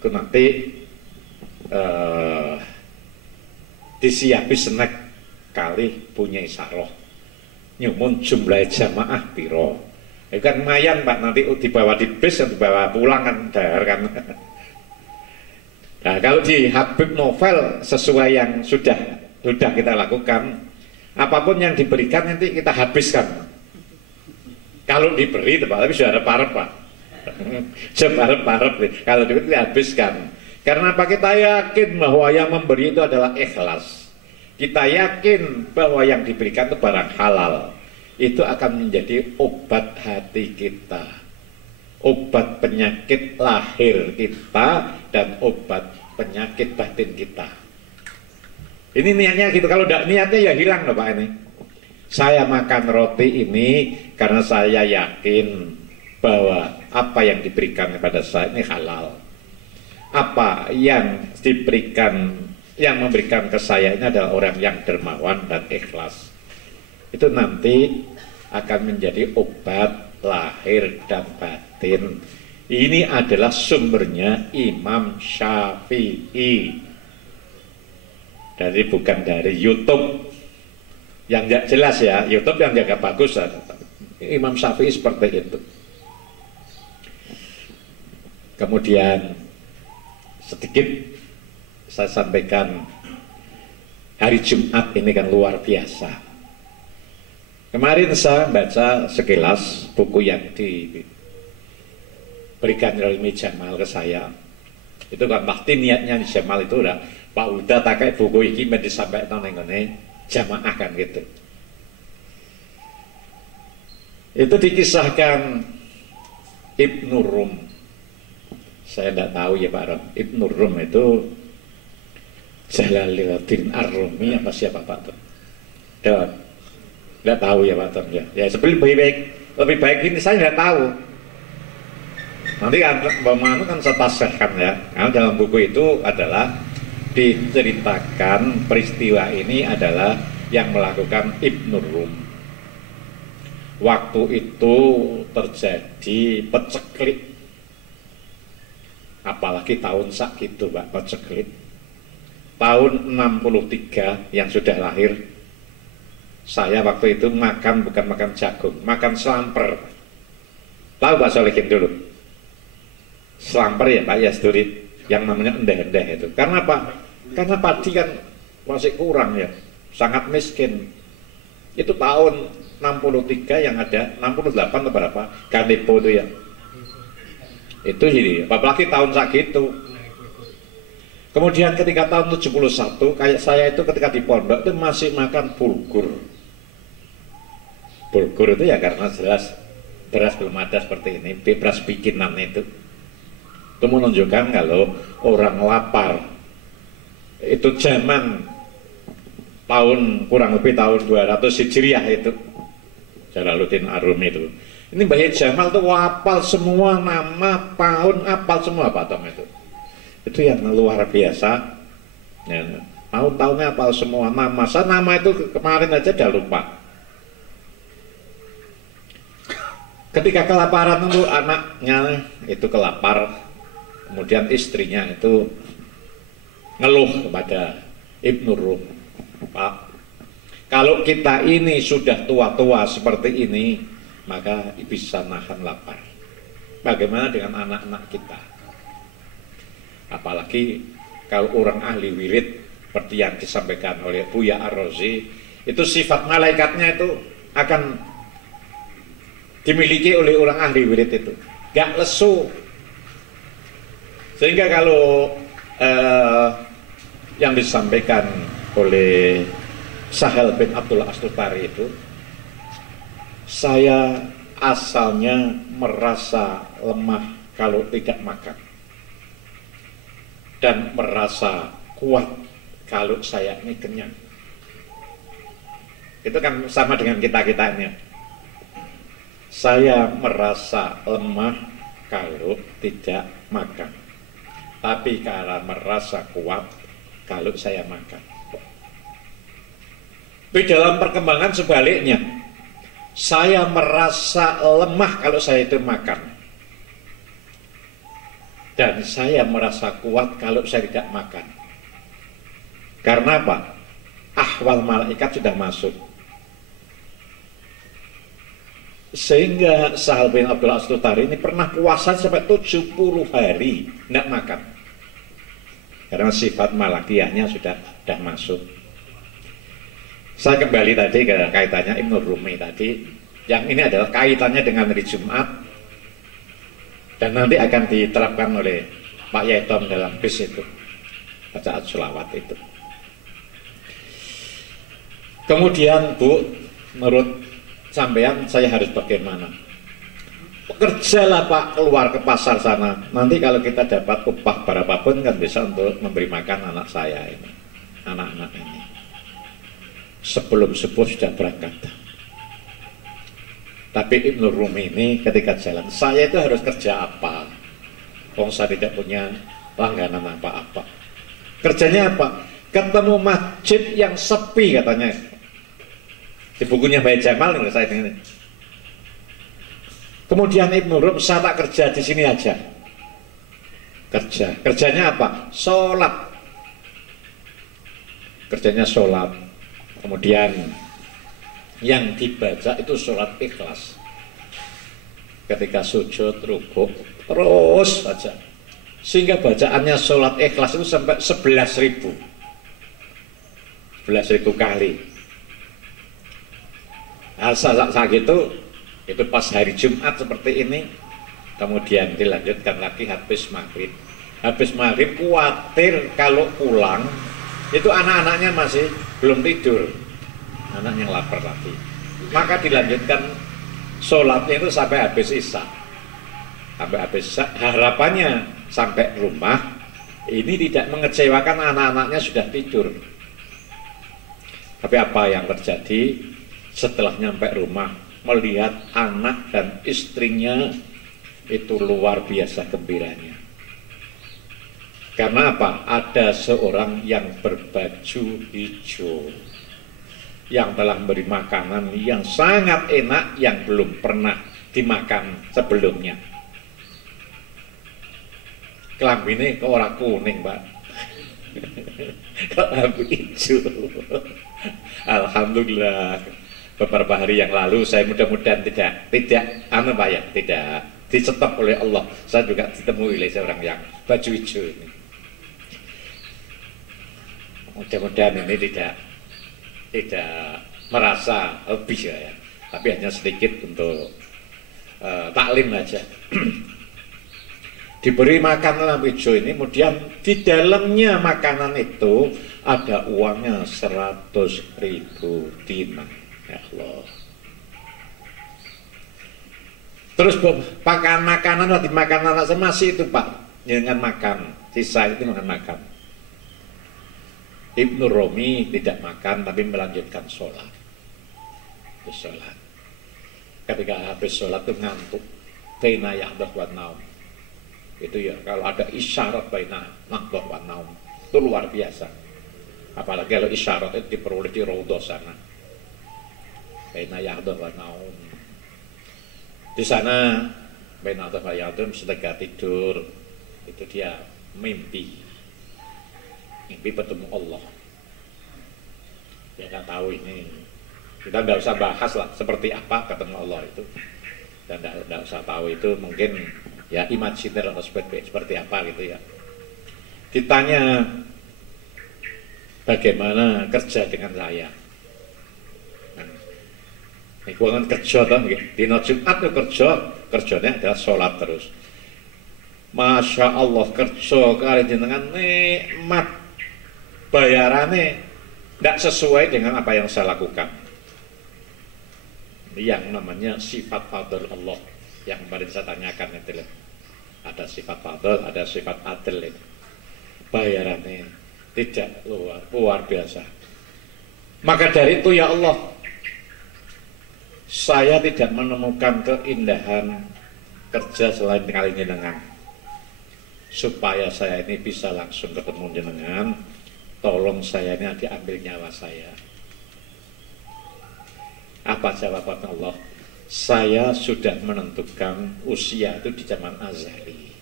itu nanti disiapi snack kali punya isaroh nyumun jumlah jamaah piro. Itu kan lumayan Pak, nanti dibawa di bis dan dibawa pulang kan dar kan. Nah, kalau di Habib Novel sesuai yang sudah kita lakukan, apapun yang diberikan nanti kita habiskan. Kalau diberi, tapi sudah ada parep Pak. Sudah parep, kalau diberi dihabiskan. Karena apa? Kita yakin bahwa yang memberi itu adalah ikhlas. Kita yakin bahwa yang diberikan itu barang halal. Itu akan menjadi obat hati kita, obat penyakit lahir kita, dan obat penyakit batin kita. Ini niatnya gitu. Kalau tidak niatnya ya hilang loh Pak ini. Saya makan roti ini karena saya yakin bahwa apa yang diberikan kepada saya ini halal. Apa yang diberikan, yang memberikan ke saya ini adalah orang yang dermawan dan ikhlas. Itu nanti akan menjadi obat lahir dan batin. Ini adalah sumbernya Imam Syafi'i. Dari bukan dari YouTube yang tidak jelas ya, YouTube yang jaga bagus. Imam Syafi'i seperti itu. Kemudian sedikit saya sampaikan, hari Jumat ini kan luar biasa. Kemarin saya baca sekilas buku yang diberikan oleh Jamal ke saya. Itu kan pasti niatnya Jamal itu udah Pak Uda pakai buku ini disampaikan oleh jamaah kan gitu. Itu dikisahkan Ibnu Rum. Saya tidak tahu ya Pak Rom. Ibnu Rum itu Jalaluddin Ar-Rumi apa siapa Pak Tom? Tidak tahu ya Pak Tom ya. Ya sebenarnya lebih baik ini saya tidak tahu. Nanti kan bagaimana kan saya tasahkan ya. Karena dalam buku itu adalah diceritakan peristiwa ini adalah yang melakukan Ibnu Rum. Waktu itu terjadi peceklik. Apalagi tahun sak gitu Pak, peceklik. Tahun 63 yang sudah lahir, saya waktu itu makan bukan makan jagung, makan selamper. Tahu Pak Solihin dulu? Selamper ya Pak ya, Yasduri, yang namanya endeh-endeh itu. Karena apa? Karena padi kan masih kurang ya, sangat miskin. Itu tahun 63 yang ada, 68 atau berapa, Ganepo itu ya. Itu jadi, apalagi tahun segitu. Kemudian ketika tahun 71, kayak saya itu ketika di pondok itu masih makan bulgur. Bulgur itu ya karena jelas beras belum ada seperti ini, beras bikinan itu. Itu menunjukkan kalau orang lapar. Itu zaman tahun kurang lebih tahun 200 Hijriah itu. Jalaluddin Ar-Rumi itu. Ini Mbah Jamal tuh hafal semua nama, tahun, hafal semua Pak Tom itu. Itu yang luar biasa. Ya, tahun-tahunnya hafal semua nama. Saya nama itu kemarin aja udah lupa. Ketika kelaparan itu anaknya itu kelapar, kemudian istrinya itu ngeluh kepada Ibnu Rum, Pak, kalau kita ini sudah tua-tua seperti ini, maka bisa nahan lapar. Bagaimana dengan anak-anak kita? Apalagi kalau orang ahli wirid seperti yang disampaikan oleh Buya Ar-Razi, itu sifat malaikatnya itu akan dimiliki oleh orang ahli wirid itu, gak lesu. Sehingga kalau yang disampaikan oleh Sahal bin Abdullah Astutari itu, saya asalnya merasa lemah kalau tidak makan dan merasa kuat kalau saya ini kenyang. Itu kan sama dengan kita-kita ini. Saya merasa lemah kalau tidak makan, tapi karena merasa kuat kalau saya makan. Tapi dalam perkembangan sebaliknya, saya merasa lemah kalau saya itu makan. Dan saya merasa kuat kalau saya tidak makan. Karena apa? Ahwal malaikat sudah masuk. Sehingga Sahal bin Abdullah As-Tutari ini pernah puasa sampai 70 hari tidak makan. Karena sifat malakiyahnya sudah masuk. Saya kembali tadi ke kaitannya Ibnu Rumi tadi. Yang ini adalah kaitannya dengan hari Jumat. Dan nanti akan diterapkan oleh Pak Yaitom dalam bis itu. Bacaan sholawat itu. Kemudian Bu, menurut sampean saya harus bagaimana? Kerjalah Pak, keluar ke pasar sana. Nanti kalau kita dapat upah berapapun kan bisa untuk memberi makan anak saya ini, anak-anak ini. Sebelum subuh sudah berangkat. Tapi Ibnu Rumi ini ketika jalan, saya itu harus kerja apa? Saya tidak punya langganan apa-apa. Kerjanya apa? Ketemu masjid yang sepi katanya. Di bukunya Bayi Jamal nih saya ini. Kemudian Ibnu Rum, saya tak kerja di sini aja. Kerjanya apa? Sholat. Kerjanya sholat. Kemudian yang dibaca itu sholat ikhlas. Ketika sujud, rukuk, terus saja. Sehingga bacaannya sholat ikhlas itu sampai 11.000. 11.000 kali. Saat itu pas hari Jumat seperti ini, kemudian dilanjutkan lagi habis maghrib. Habis maghrib khawatir kalau pulang itu anak-anaknya masih belum tidur, anaknya lapar lagi. Maka dilanjutkan sholatnya itu sampai habis isya. Sampai habis isya, harapannya sampai rumah ini tidak mengecewakan anak-anaknya sudah tidur. Tapi apa yang terjadi? Setelah nyampe rumah, melihat anak dan istrinya itu luar biasa gembiranya. Karena apa? Ada seorang yang berbaju hijau yang telah memberi makanan yang sangat enak yang belum pernah dimakan sebelumnya. Kelambine kok ora kuning, Pak. Kok lampu hijau. Alhamdulillah. Beberapa hari yang lalu saya mudah-mudahan tidak dicetop oleh Allah. Saya juga ditemui oleh seorang yang baju hijau ini. Mudah-mudahan ini tidak merasa lebih ya, tapi hanya sedikit untuk taklim aja. Diberi makan lampu hijau ini, kemudian di dalamnya makanan itu ada uangnya 100.000 dinar. Ya Allah. Terus pakan makanan waktu makan anak saya masih itu Pak, jangan makan, sisa itu jangan makan. Ibnu Rumi tidak makan tapi melanjutkan sholat. Sholat. Ketika habis sholat itu ngantuk, baina ya'dah wa naum. Itu ya kalau ada isyarat baina ya'dah wa naum itu luar biasa. Apalagi kalau isyarat itu diperoleh di raudhah sana. Baina ya'dah wa naum. Di sana baina ya'dah wa naum setelah tidur itu dia mimpi bertemu Allah. Ya nggak tahu ini. Kita nggak usah bahas lah seperti apa ketemu Allah itu. Dan nggak usah tahu itu mungkin ya imajiner atau seperti apa gitu ya. Ditanya bagaimana kerja dengan saya. Ini kan kerja kan, di Jumat itu kerjanya adalah sholat terus. Masya Allah kerja kali dengan nikmat, bayarannya tidak sesuai dengan apa yang saya lakukan. Yang namanya sifat fadl Allah yang kemarin saya tanyakan itu, ada sifat fadl, ada sifat adil itu. Bayarannya tidak luar biasa. Maka dari itu ya Allah, saya tidak menemukan keindahan kerja selain kali jenengan. Supaya saya ini bisa langsung ketemu jenengan, tolong saya ini diambil nyawa saya. Apa jawaban Allah? Saya sudah menentukan usia itu di zaman azali.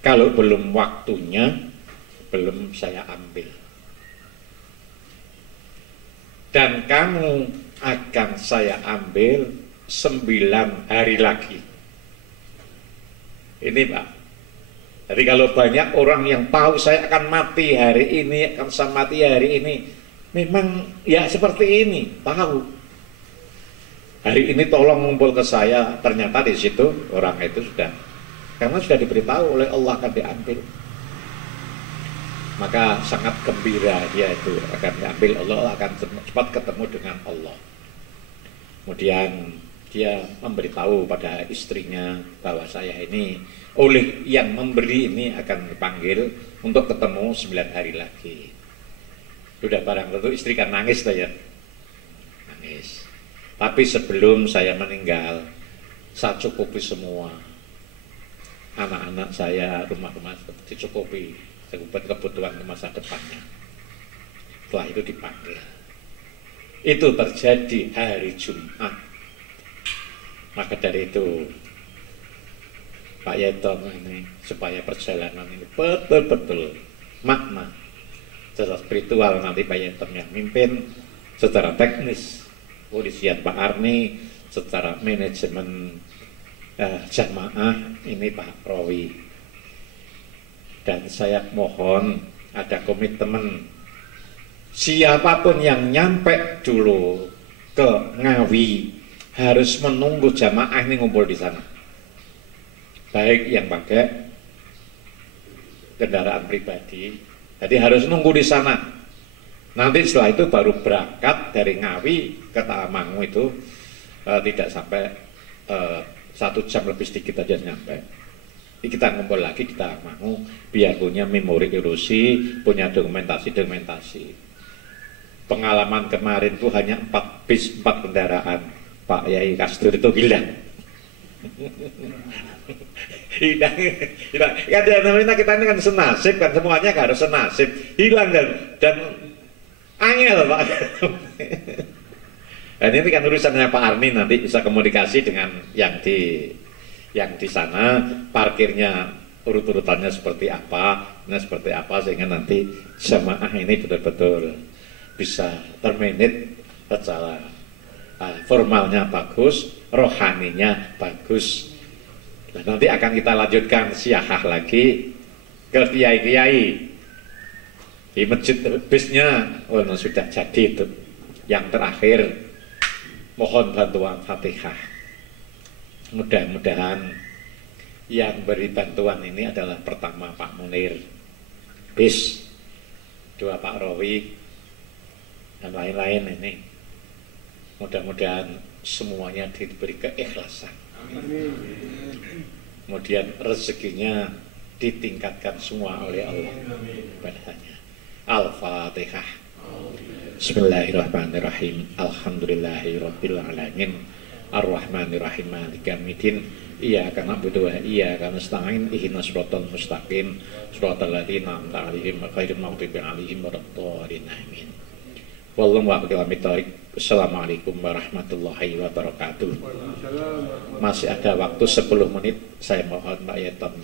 Kalau belum waktunya, belum saya ambil. Dan kamu akan saya ambil 9 hari lagi. Ini Pak. Jadi kalau banyak orang yang tahu saya akan mati hari ini, akan saya mati hari ini, memang ya seperti ini, tahu. Hari ini tolong ngumpul ke saya, ternyata di situ orang itu sudah, karena sudah diberitahu oleh Allah akan diambil. Maka sangat gembira dia itu akan diambil, Allah akan cepat ketemu dengan Allah. Kemudian dia memberitahu pada istrinya bahwa saya ini oleh yang memberi ini akan dipanggil untuk ketemu 9 hari lagi. Sudah barang tentu istri kan nangis ya, nangis. Tapi sebelum saya meninggal, saya cukupi semua anak-anak saya, rumah-rumah dicukupi, kebutuhan masa depannya. Setelah itu dipanggil. Itu terjadi hari Jumat. Maka dari itu Pak Yeton ini supaya perjalanan ini betul-betul makna secara spiritual, nanti Pak Yeton yang mimpin, secara teknis polisian Pak Arni, secara manajemen jamaah ini Pak Rowi. Dan saya mohon ada komitmen siapapun yang nyampe dulu ke Ngawi harus menunggu jamaah ini ngumpul di sana. Baik yang pakai kendaraan pribadi, jadi harus nunggu di sana. Nanti setelah itu baru berangkat dari Ngawi ke Tamangu itu tidak sampai 1 jam lebih sedikit aja nyampe. Kita ngumpul lagi di Tamangu biar punya memori ilusi, punya dokumentasi. Pengalaman kemarin itu hanya 4 bis, 4 kendaraan. Pak Yai Kastur itu hilang. hilang. Kan namanya kita ini kan senasib kan, semuanya harus senasib. Hilang dan angel Pak. Dan ini kan urusannya Pak Arni, nanti bisa komunikasi dengan yang di sana, parkirnya urut-urutannya seperti apa, sehingga nanti jamaah ini betul-betul bisa termanage secara formalnya bagus, rohaninya bagus. Nah, nanti akan kita lanjutkan siahah lagi ke kiai-kiai di masjid bisnya. Sudah jadi itu. Yang terakhir mohon bantuan Fatihah. Mudah-mudahan yang beri bantuan ini adalah pertama Pak Munir bis, 2 Pak Rowi, dan lain-lain ini. Mudah-mudahan semuanya diberi keikhlasan. Kemudian rezekinya ditingkatkan semua oleh Allah. Padanya. Al-Fatihah. Bismillahirrahmanirrahim. Alhamdulillahirabbil alamin. Ar-Rahmanirrahim. Maliki yaumiddin. Iyyaka na'budu wa iyyaka nasta'in. Ihdinas siratal mustaqim. Siratal ladzina an'amta 'alaihim ghairil maghdubi 'alaihim waladdallin. Amin. Wallahu a'lam. Assalamualaikum warahmatullahi wabarakatuh. Masih ada waktu 10 menit, saya mohon Pak Yeton